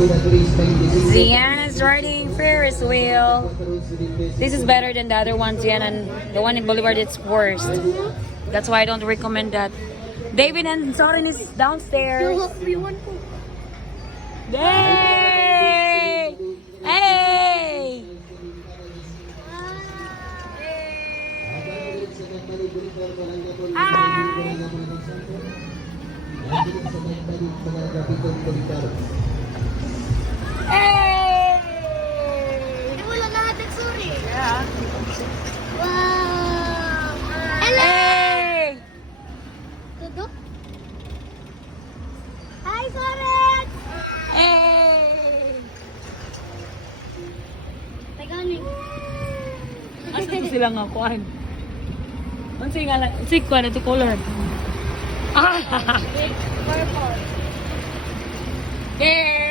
Zian is riding Ferris wheel. This is better than the other one, Zian, and the one in Boulevard it's worst. That's why I don't recommend that. David and Soren is downstairs. Hey! Hey! Wala lahat ng suri. Yeah. Wow! Hello! Hey! Tudok? Hi, Soren! Hey! Taganin. Asa to sila nga kuan? Unsay nga lang, unsay kuan ito color. Ah! Purple. Hey!